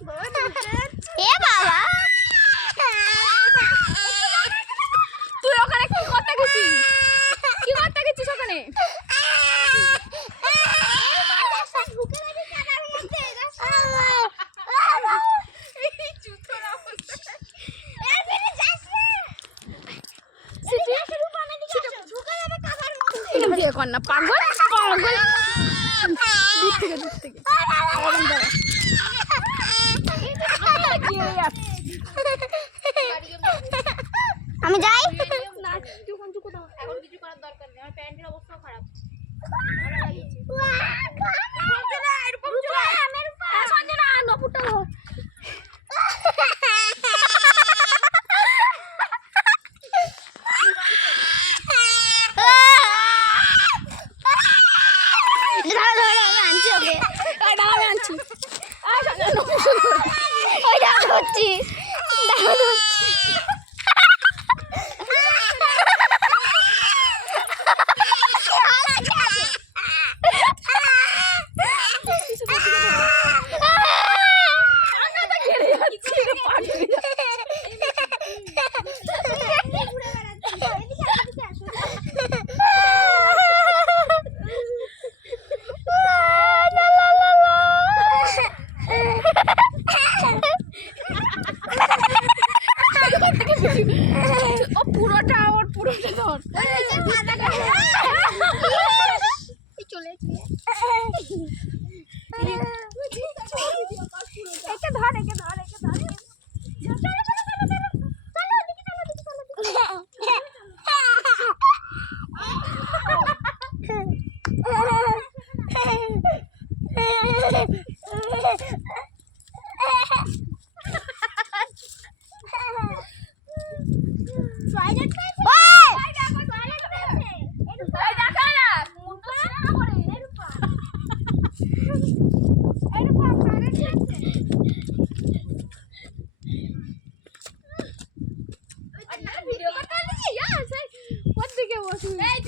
এ বাবা তুই ওখানে কি করতে গেছিস? কি করতে গেছিস ওখানে? বিয়ে কর না পাগল পাগল দূর থেকে আমি যাই এখন কিছু করার দরকার নেই আমার প্যান্টের অবস্থা খারাপ পুরোটা ধর চলে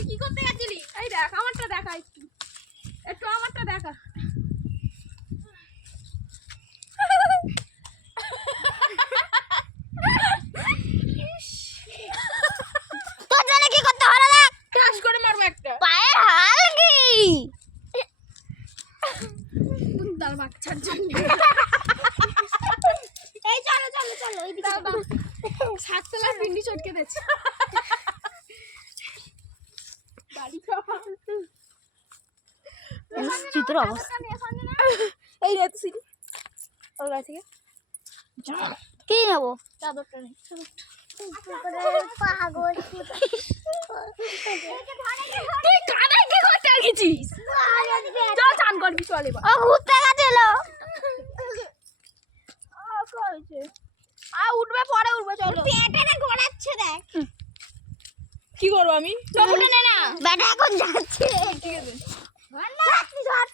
কি করতে গেছিলি? এই দেখ আমারটা দেখা একটু আমারটা দেখা তোর জানে কি করতে হলো দেখ ক্রাশ করে মারবো একটা পায়ের হাল কি দাল বাচ্চার জন্য এই চলো এইদিকে সাততলা পিন্ডি চটকে দিচ্ছে বাড়ি চিত্র অবস্থা এই রে তুই ওর কাছ থেকে কি নেবো চাদরটা নেই পাগল তুই কানায় কি করতে গেছিস? চল চান করবি চল এবার ও ঘুরতে গেছিল উঠবে পরে উঠবে চলো পেটেটা ঘোরাচ্ছে দেখ কি করবো আমি টমেটো নে না বেটা এখন যাচ্ছে ঠিক আছে ধর